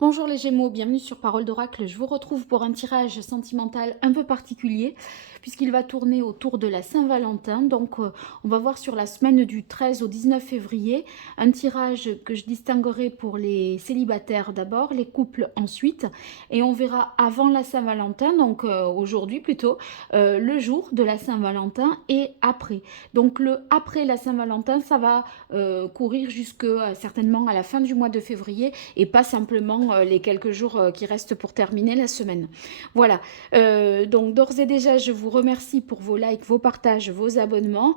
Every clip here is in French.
Bonjour les Gémeaux, bienvenue sur Parole d'Oracle. Je vous retrouve pour un tirage sentimental un peu particulier puisqu'il va tourner autour de la Saint-Valentin. Donc on va voir sur la semaine du 13 au 19 février un tirage que je distinguerai pour les célibataires d'abord, les couples ensuite, et on verra avant la Saint-Valentin, donc aujourd'hui plutôt, le jour de la Saint-Valentin et après. Donc le après la Saint-Valentin, ça va courir jusque certainement à la fin du mois de février et pas simplement les quelques jours qui restent pour terminer la semaine. Voilà, donc d'ores et déjà, je vous remercie pour vos likes, vos partages, vos abonnements.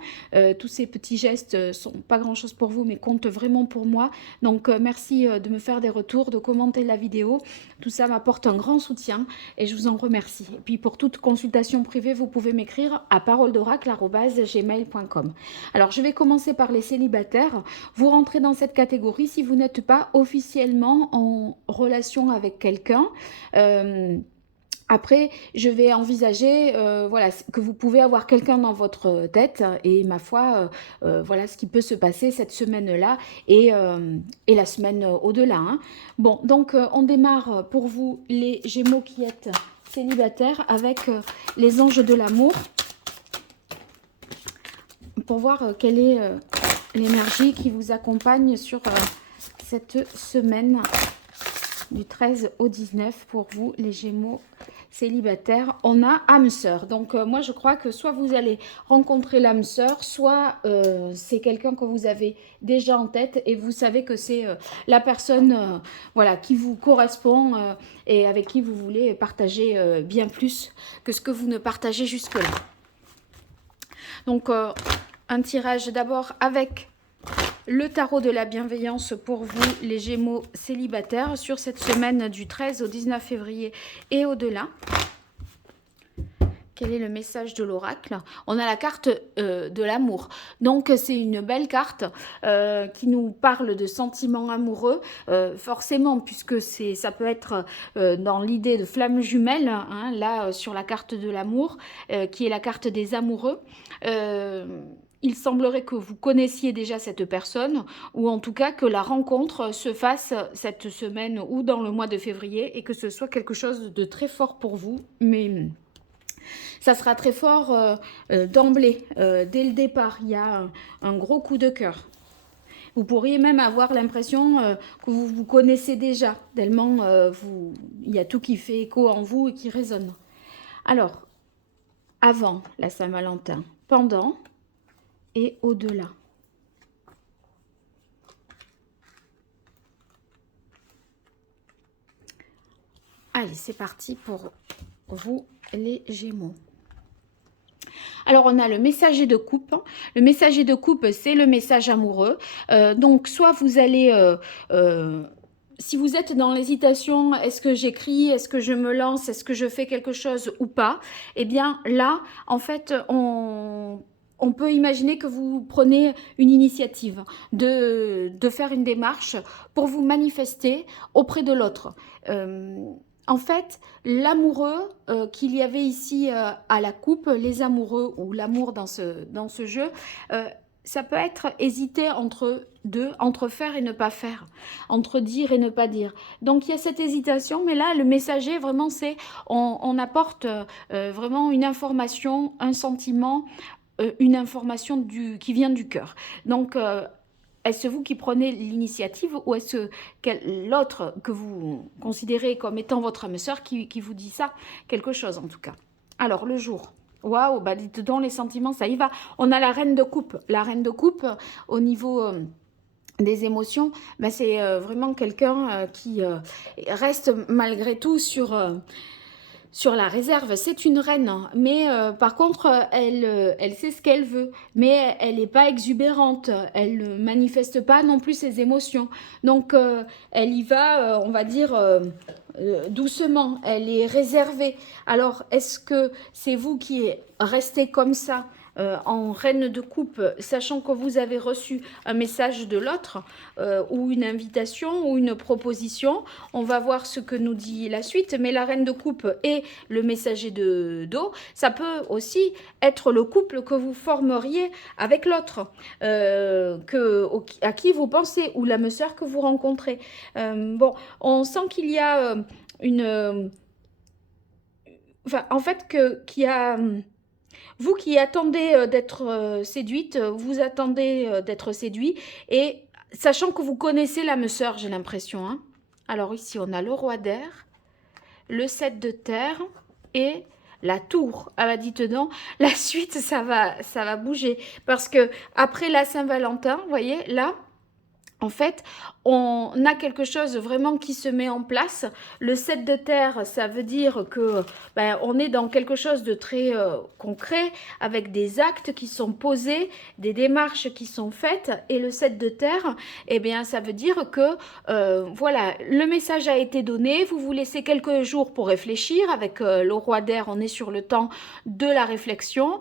Tous ces petits gestes sont pas grand-chose pour vous, mais comptent vraiment pour moi. Donc merci de me faire des retours, de commenter la vidéo. Tout ça m'apporte un grand soutien et je vous en remercie. Et puis pour toute consultation privée, vous pouvez m'écrire à paroledoracle@gmail.com. Alors je vais commencer par les célibataires. Vous rentrez dans cette catégorie si vous n'êtes pas officiellement en relation avec quelqu'un. Après, je vais envisager voilà, que vous pouvez avoir quelqu'un dans votre tête et ma foi, voilà ce qui peut se passer cette semaine-là et la semaine au-delà, hein. Bon, donc on démarre pour vous les Gémeaux qui êtes célibataires avec les anges de l'amour pour voir quelle est l'énergie qui vous accompagne sur cette semaine du 13 au 19 pour vous les Gémeaux célibataires. On a âme sœur, donc moi je crois que soit vous allez rencontrer l'âme sœur, soit c'est quelqu'un que vous avez déjà en tête et vous savez que c'est la personne voilà, qui vous correspond et avec qui vous voulez partager bien plus que ce que vous ne partagez jusque là. Donc un tirage d'abord avec le tarot de la bienveillance pour vous, les Gémeaux célibataires, sur cette semaine du 13 au 19 février et au-delà. Quel est le message de l'oracle? On a la carte de l'amour. Donc, c'est une belle carte qui nous parle de sentiments amoureux. Forcément, puisque ça peut être dans l'idée de flamme jumelle, hein, là, sur la carte de l'amour, qui est la carte des amoureux. Il semblerait que vous connaissiez déjà cette personne, ou en tout cas que la rencontre se fasse cette semaine ou dans le mois de février, et que ce soit quelque chose de très fort pour vous, mais ça sera très fort d'emblée, dès le départ. Il y a un gros coup de cœur. Vous pourriez même avoir l'impression que vous vous connaissez déjà, tellement il y a tout qui fait écho en vous et qui résonne. Alors, avant la Saint-Valentin, pendant et au-delà. Allez, c'est parti pour vous les Gémeaux. Alors, on a le messager de coupe. Le messager de coupe, c'est le message amoureux. Donc, soit vous allez... si vous êtes dans l'hésitation, est-ce que j'écris, est-ce que je me lance, est-ce que je fais quelque chose ou pas? Eh bien, là, en fait, on peut imaginer que vous prenez une initiative de faire une démarche pour vous manifester auprès de l'autre. En fait, l'amoureux qu'il y avait ici à la coupe, les amoureux ou l'amour dans ce jeu, ça peut être hésiter entre deux, entre faire et ne pas faire, entre dire et ne pas dire. Donc il y a cette hésitation, mais là, le messager, vraiment, c'est on apporte vraiment une information, un sentiment, une information qui vient du cœur. Donc, est-ce vous qui prenez l'initiative ou est-ce l'autre que vous considérez comme étant votre âme sœur qui vous dit ça? Quelque chose en tout cas. Alors, le jour. Waouh, bah dites donc les sentiments, ça y va. On a la reine de coupe. La reine de coupe, au niveau des émotions, bah, c'est vraiment quelqu'un qui reste malgré tout sur la réserve. C'est une reine, mais par contre, elle sait ce qu'elle veut, mais elle n'est pas exubérante, elle ne manifeste pas non plus ses émotions. Donc, elle y va, on va dire, doucement, elle est réservée. Alors, est-ce que c'est vous qui restez comme ça en reine de coupe, sachant que vous avez reçu un message de l'autre ou une invitation ou une proposition. On va voir ce que nous dit la suite, mais la reine de coupe et le messager d'eau, ça peut aussi être le couple que vous formeriez avec l'autre, à qui vous pensez, ou l'âme sœur que vous rencontrez. Bon, on sent qu'il y a une... Enfin, en fait, qu'il y a... Vous qui attendez d'être séduite, vous attendez d'être séduit, et sachant que vous connaissez l'âme sœur, j'ai l'impression. Hein. Alors ici, on a le roi d'air, le 7 de terre et la tour. Ah bah dites donc, la suite, ça va bouger. Parce que après la Saint-Valentin, vous voyez, là, en fait, on a quelque chose vraiment qui se met en place. Le 7 de terre, ça veut dire que on est dans quelque chose de très concret, avec des actes qui sont posés, des démarches qui sont faites. Et le 7 de terre, eh bien, ça veut dire que, voilà, le message a été donné. Vous vous laissez quelques jours pour réfléchir. Avec le roi d'air, on est sur le temps de la réflexion.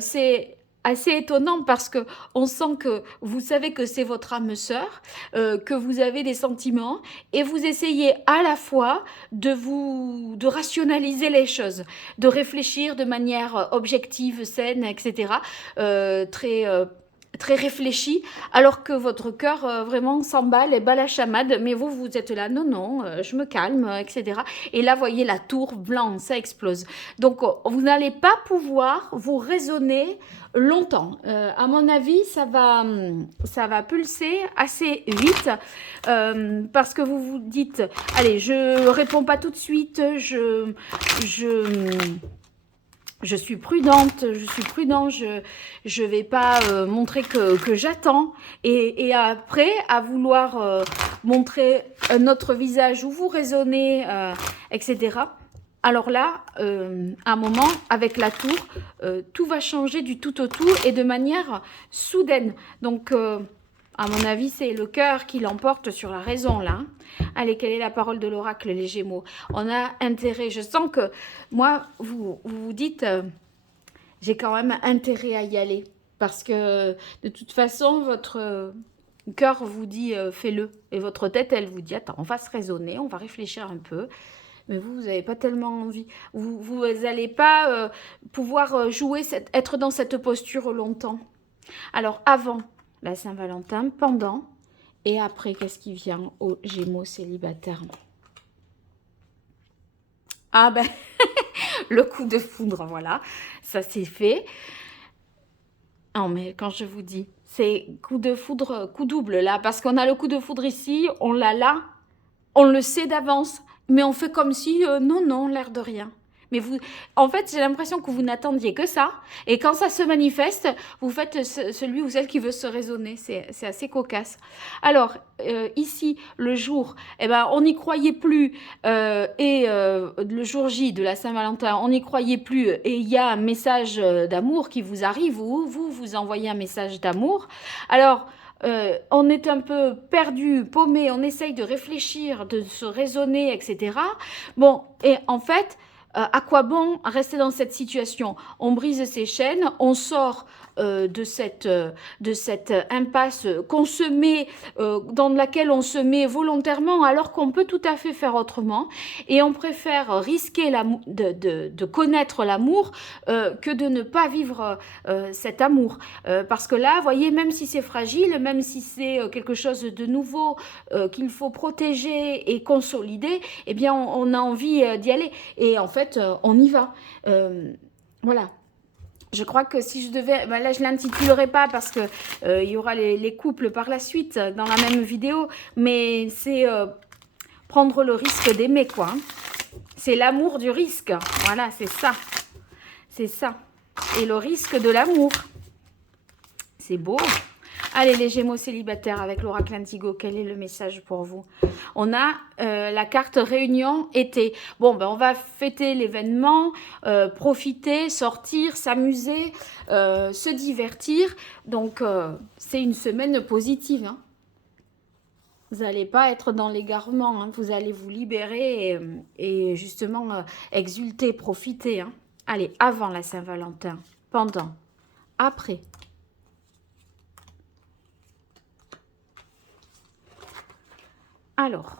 C'est assez étonnant parce que on sent que vous savez que c'est votre âme sœur, que vous avez des sentiments et vous essayez à la fois de rationaliser les choses, de réfléchir de manière objective, saine, etc. Très réfléchi, alors que votre cœur vraiment s'emballe et bat la chamade, mais vous êtes là, non, non, je me calme, etc. Et là, voyez la tour blanche, ça explose. Donc, vous n'allez pas pouvoir vous raisonner longtemps. À mon avis, ça va pulser assez vite, parce que vous vous dites, allez, je réponds pas tout de suite, je suis prudente, je vais pas montrer que j'attends. Et après, à vouloir montrer un autre visage où vous raisonnez, etc. Alors là, à un moment, avec la tour, tout va changer du tout au tout et de manière soudaine. Donc, à mon avis, c'est le cœur qui l'emporte sur la raison, là. Allez, quelle est la parole de l'oracle, les Gémeaux? On a intérêt, je sens que, moi, vous dites, j'ai quand même intérêt à y aller. Parce que, de toute façon, votre cœur vous dit, fais-le. Et votre tête, elle vous dit, attends, on va se raisonner, on va réfléchir un peu. Mais vous n'avez pas tellement envie. Vous n'allez pas pouvoir jouer, être dans cette posture longtemps. Alors, avant la Saint-Valentin, pendant et après, qu'est-ce qui vient aux Gémeaux célibataires? Ah ben, le coup de foudre, voilà, ça c'est fait. Non, mais quand je vous dis, c'est coup de foudre, coup double là, parce qu'on a le coup de foudre ici, on l'a là, on le sait d'avance, mais on fait comme si, non, non, l'air de rien. Mais vous, en fait, j'ai l'impression que vous n'attendiez que ça. Et quand ça se manifeste, vous faites celui ou celle qui veut se raisonner. C'est assez cocasse. Alors, ici, le jour, eh ben, on n'y croyait plus. Le jour J de la Saint-Valentin, on n'y croyait plus. Et il y a un message d'amour qui vous arrive, ou vous envoyez un message d'amour. Alors, on est un peu perdu, paumé, on essaye de réfléchir, de se raisonner, etc. Bon, et en fait, à quoi bon rester dans cette situation? On brise ses chaînes, on sort de cette impasse qu'on se met, dans laquelle on se met volontairement, alors qu'on peut tout à fait faire autrement, et on préfère risquer de connaître l'amour que de ne pas vivre cet amour, parce que là, vous voyez, même si c'est fragile, même si c'est quelque chose de nouveau qu'il faut protéger et consolider, eh bien on a envie d'y aller, et en fait on y va. Voilà. Je crois que si je devais... Ben là, je ne l'intitulerai pas parce que il y aura les couples par la suite dans la même vidéo. Mais c'est prendre le risque d'aimer, quoi. Hein. C'est l'amour du risque. Voilà, c'est ça. C'est ça. Et le risque de l'amour. C'est beau. Allez, les Gémeaux célibataires avec l'oracle Indigo, quel est le message pour vous? On a la carte réunion été. Bon, ben on va fêter l'événement, profiter, sortir, s'amuser, se divertir. Donc, c'est une semaine positive. Hein. Vous n'allez pas être dans l'égarement. Hein. Vous allez vous libérer et justement exulter, profiter. Hein. Allez, avant la Saint-Valentin, pendant, après. Alors,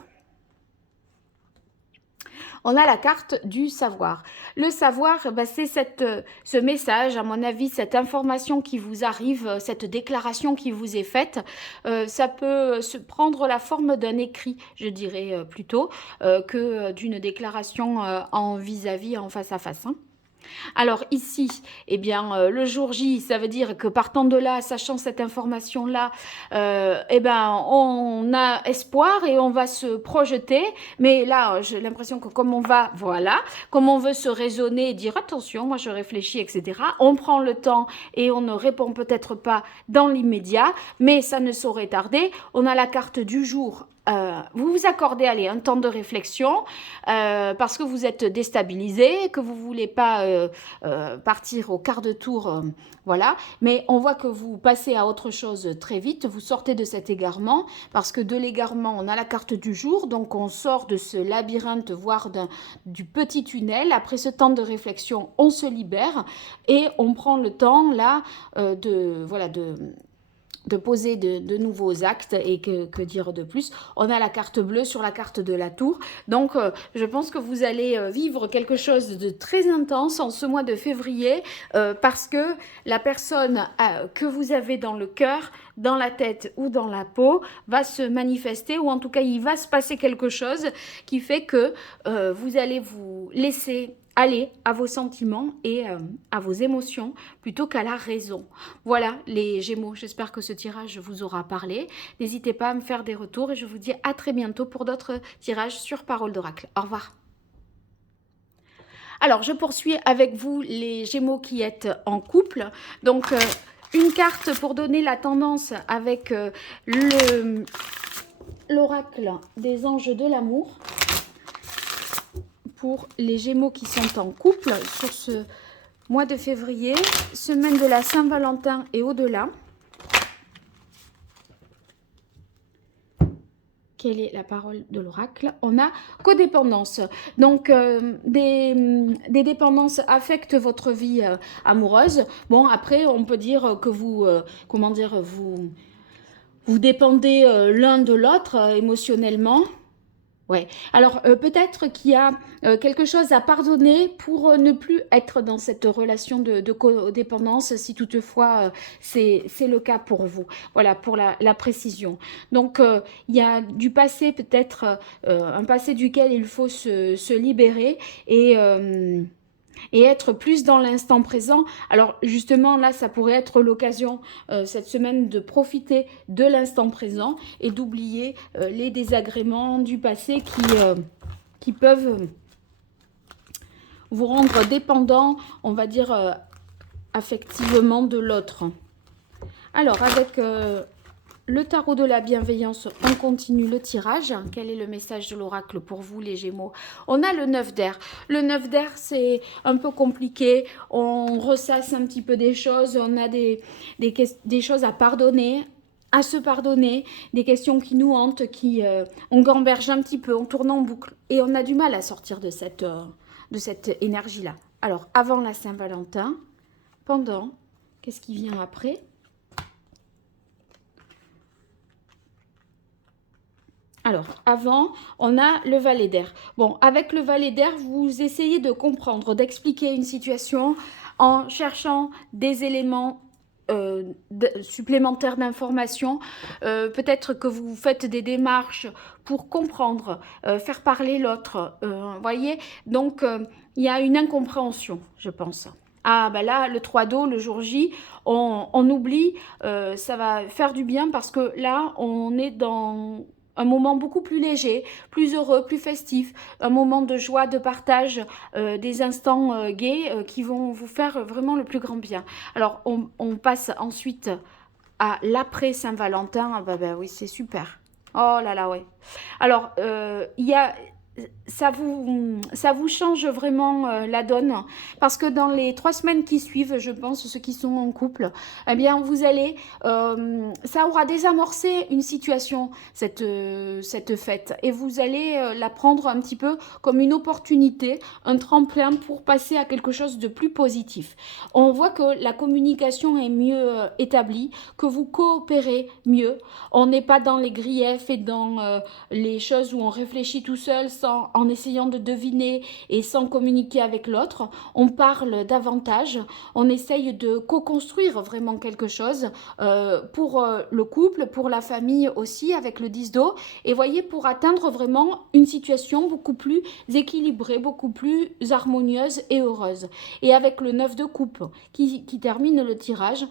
on a la carte du savoir. Le savoir, ben, c'est ce message, à mon avis, cette information qui vous arrive, cette déclaration qui vous est faite. Ça peut se prendre la forme d'un écrit, je dirais plutôt, que d'une déclaration en vis-à-vis, en face à face. Hein. Alors ici, eh bien, le jour J, ça veut dire que partant de là, sachant cette information-là, eh ben, on a espoir et on va se projeter. Mais là, j'ai l'impression que comme on va, voilà, comme on veut se raisonner et dire attention, moi je réfléchis, etc., on prend le temps et on ne répond peut-être pas dans l'immédiat, mais ça ne saurait tarder. On a la carte du jour. Vous vous accordez, allez, un temps de réflexion parce que vous êtes déstabilisé, que vous ne voulez pas partir au quart de tour, voilà. Mais on voit que vous passez à autre chose très vite, vous sortez de cet égarement, parce que de l'égarement, on a la carte du jour, donc on sort de ce labyrinthe, voire du petit tunnel. Après ce temps de réflexion, on se libère et on prend le temps, là, de poser de nouveaux actes et que dire de plus. On a la carte bleue sur la carte de la tour. Donc, je pense que vous allez vivre quelque chose de très intense en ce mois de février parce que la personne que vous avez dans le cœur, dans la tête ou dans la peau va se manifester ou en tout cas, il va se passer quelque chose qui fait que vous allez vous laisser aller à vos sentiments et à vos émotions plutôt qu'à la raison. Voilà les Gémeaux, j'espère que ce tirage vous aura parlé. N'hésitez pas à me faire des retours et je vous dis à très bientôt pour d'autres tirages sur Parole d'Oracle. Au revoir. Alors, je poursuis avec vous les Gémeaux qui êtes en couple. Donc, une carte pour donner la tendance avec l'oracle des anges de l'amour. Pour les Gémeaux qui sont en couple sur ce mois de février, semaine de la Saint-Valentin et au-delà. Quelle est la parole de l'oracle? On a codépendance. Donc, des dépendances affectent votre vie amoureuse. Bon, après, on peut dire que vous, vous dépendez l'un de l'autre émotionnellement. Ouais. Alors, peut-être qu'il y a quelque chose à pardonner pour ne plus être dans cette relation de codépendance, si toutefois c'est le cas pour vous. Voilà, pour la précision. Donc, il y a du passé, peut-être un passé duquel il faut se libérer et être plus dans l'instant présent. Alors justement, là, ça pourrait être l'occasion cette semaine de profiter de l'instant présent et d'oublier les désagréments du passé qui peuvent vous rendre dépendant, on va dire, affectivement de l'autre. Alors, avec le tarot de la bienveillance, on continue le tirage. Quel est le message de l'oracle pour vous, les Gémeaux? On a le 9 d'air. Le 9 d'air, c'est un peu compliqué. On ressasse un petit peu des choses. On a des choses à pardonner, à se pardonner, des questions qui nous hantent, on gamberge un petit peu, on tourne en boucle. Et on a du mal à sortir de cette énergie-là. Alors, avant la Saint-Valentin, pendant, qu'est-ce qui vient après? Alors, avant, on a le valet d'air. Bon, avec le valet d'air, vous essayez de comprendre, d'expliquer une situation en cherchant des éléments supplémentaires d'informations. Peut-être que vous faites des démarches pour comprendre, faire parler l'autre. Voyez, donc, il y a une incompréhension, je pense. Ah, ben là, le 3 d'eau, le jour J, on oublie, ça va faire du bien parce que là, on est dans un moment beaucoup plus léger, plus heureux, plus festif, un moment de joie, de partage, des instants gais qui vont vous faire vraiment le plus grand bien. Alors, on passe ensuite à l'après Saint-Valentin. Ah bah oui, c'est super. Oh là là, ouais. Alors, il y a ça vous change vraiment la donne, parce que dans les 3 semaines qui suivent, je pense, ceux qui sont en couple, eh bien, vous allez, ça aura désamorcé une situation, cette fête, et vous allez la prendre un petit peu comme une opportunité, un tremplin pour passer à quelque chose de plus positif. On voit que la communication est mieux établie, que vous coopérez mieux, on n'est pas dans les griefs et dans les choses où on réfléchit tout seul en essayant de deviner et sans communiquer avec l'autre. On parle davantage, on essaye de co-construire vraiment quelque chose pour le couple, pour la famille aussi avec le 10 d'eau. Et voyez, pour atteindre vraiment une situation beaucoup plus équilibrée, beaucoup plus harmonieuse et heureuse. Et avec le 9 de coupe qui termine le tirage,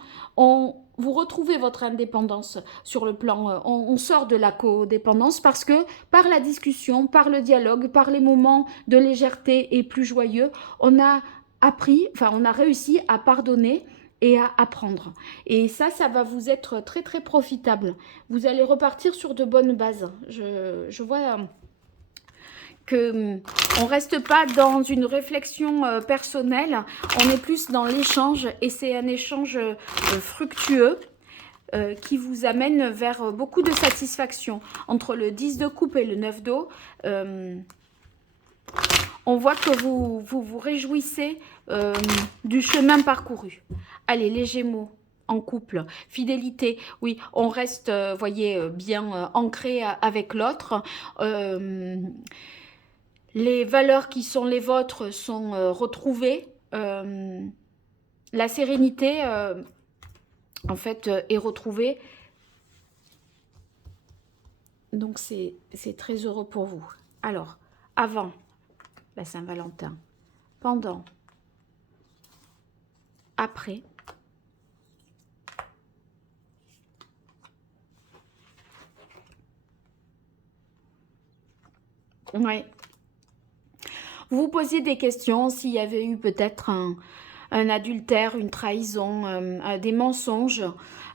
vous retrouvez votre indépendance sur le plan, on sort de la codépendance parce que par la discussion, par le dialogue, par les moments de légèreté et plus joyeux, on a appris, enfin on a réussi à pardonner et à apprendre. Et ça va vous être très très profitable. Vous allez repartir sur de bonnes bases. Je vois que on reste pas dans une réflexion personnelle, on est plus dans l'échange et c'est un échange fructueux qui vous amène vers beaucoup de satisfaction. Entre le 10 de coupe et le 9 d'eau, on voit que vous réjouissez du chemin parcouru. Allez, les Gémeaux en couple, fidélité, oui, on reste, voyez, bien ancré avec l'autre. Les valeurs qui sont les vôtres sont retrouvées. La sérénité, en fait, est retrouvée. Donc, c'est très heureux pour vous. Alors, avant la Saint-Valentin, pendant, après. Ouais. Vous vous posiez des questions s'il y avait eu peut-être un adultère, une trahison, des mensonges.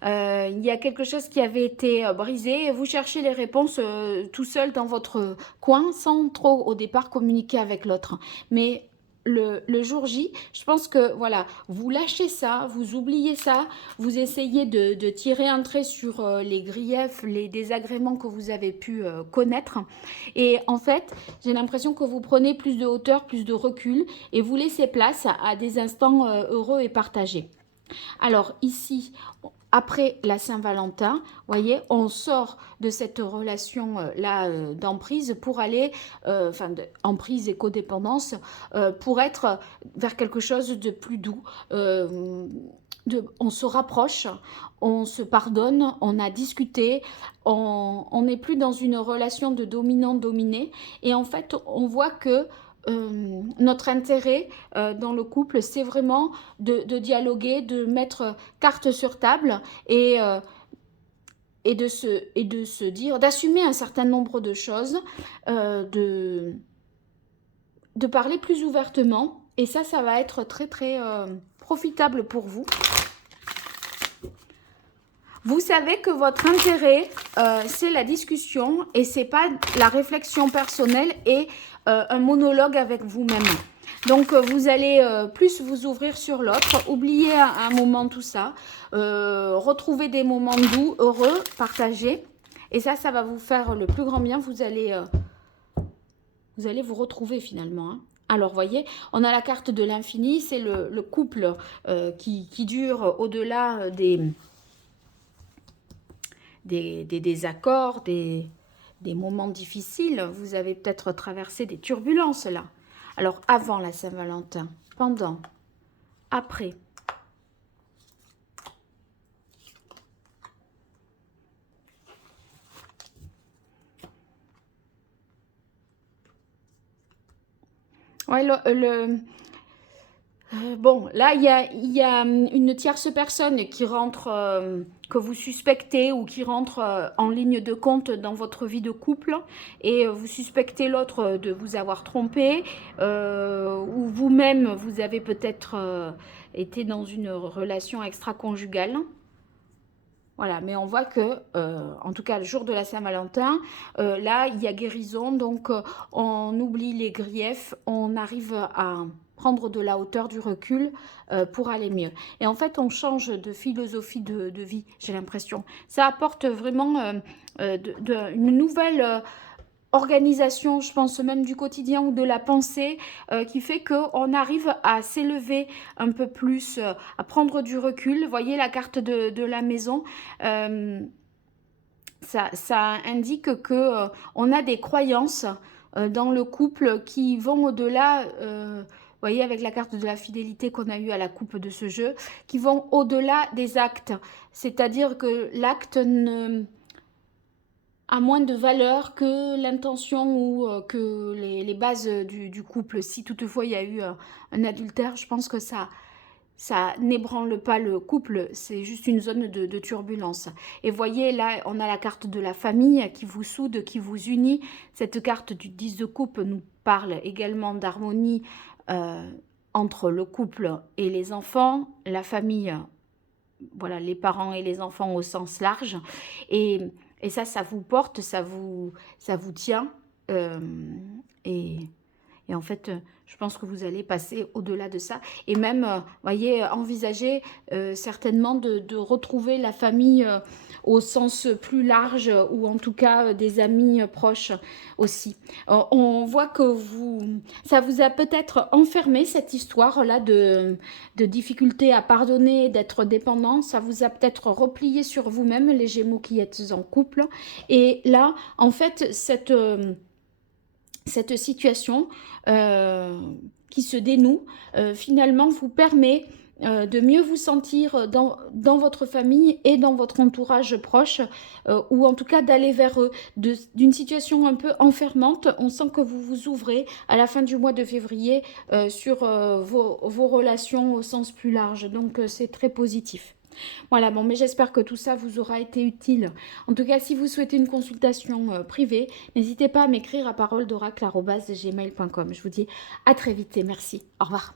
Il y a quelque chose qui avait été brisé et vous cherchez les réponses tout seul dans votre coin sans trop au départ communiquer avec l'autre. Mais le jour J, je pense que voilà, vous lâchez ça, vous oubliez ça, vous essayez de tirer un trait sur les griefs, les désagréments que vous avez pu connaître. Et en fait, j'ai l'impression que vous prenez plus de hauteur, plus de recul et vous laissez place à des instants heureux et partagés. Alors ici, après la Saint-Valentin, voyez, on sort de cette relation-là d'emprise pour aller, enfin, emprise et codépendance, pour être vers quelque chose de plus doux. On se rapproche, on se pardonne, on a discuté, on n'est plus dans une relation de dominant-dominé. Et en fait, on voit que notre intérêt dans le couple, c'est vraiment de dialoguer, de mettre carte sur table et de se dire, d'assumer un certain nombre de choses, de parler plus ouvertement. Et ça va être très très profitable pour vous. Vous savez que votre intérêt, c'est la discussion et c'est pas la réflexion personnelle et un monologue avec vous-même. Donc, vous allez plus vous ouvrir sur l'autre, oublier un moment tout ça, retrouver des moments doux, heureux, partagés. Et ça va vous faire le plus grand bien. Vous allez vous retrouver finalement, hein. Alors, voyez, on a la carte de l'infini, c'est le couple qui dure au-delà des désaccords, des moments difficiles. Vous avez peut-être traversé des turbulences là. Alors, avant la Saint-Valentin, pendant, après. Ouais, bon, là, il y a une tierce personne qui rentre, que vous suspectez ou qui rentre en ligne de compte dans votre vie de couple et vous suspectez l'autre de vous avoir trompé ou vous-même, vous avez peut-être été dans une relation extra-conjugale. Voilà, mais on voit que, en tout cas, le jour de la Saint-Valentin, là, il y a guérison. Donc, on oublie les griefs, on arrive à prendre de la hauteur, du recul pour aller mieux. Et en fait, on change de philosophie de vie, j'ai l'impression. Ça apporte vraiment une nouvelle organisation, je pense même du quotidien ou de la pensée, qui fait qu'on arrive à s'élever un peu plus, à prendre du recul. Vous voyez la carte de la maison, ça indique que on a des croyances dans le couple qui vont au-delà, vous voyez avec la carte de la fidélité qu'on a eue à la coupe de ce jeu, qui vont au-delà des actes. C'est-à-dire que l'acte ne a moins de valeur que l'intention ou que les bases du couple. Si toutefois il y a eu un adultère, je pense que ça n'ébranle pas le couple, c'est juste une zone de turbulence. Et voyez, là, on a la carte de la famille qui vous soude, qui vous unit. Cette carte du 10 de coupe nous parle également d'harmonie entre le couple et les enfants, la famille, voilà, les parents et les enfants au sens large. Et ça vous porte, ça vous tient. euh, et, et en fait, je pense que vous allez passer au-delà de ça. Et même, voyez, envisager certainement de retrouver la famille au sens plus large, ou en tout cas des amis proches aussi. On voit que ça vous a peut-être enfermé, cette histoire-là de difficulté à pardonner, d'être dépendant. Ça vous a peut-être replié sur vous-même, les Gémeaux qui êtes en couple. Et là, en fait, cette situation qui se dénoue, finalement, vous permet de mieux vous sentir dans votre famille et dans votre entourage proche, ou en tout cas d'aller vers eux. D'une situation un peu enfermante, on sent que vous vous ouvrez à la fin du mois de février sur vos relations au sens plus large. Donc c'est très positif. Voilà, bon, mais j'espère que tout ça vous aura été utile. En tout cas, si vous souhaitez une consultation privée, n'hésitez pas à m'écrire à paroledoracle@gmail.com. Je vous dis à très vite et merci. Au revoir.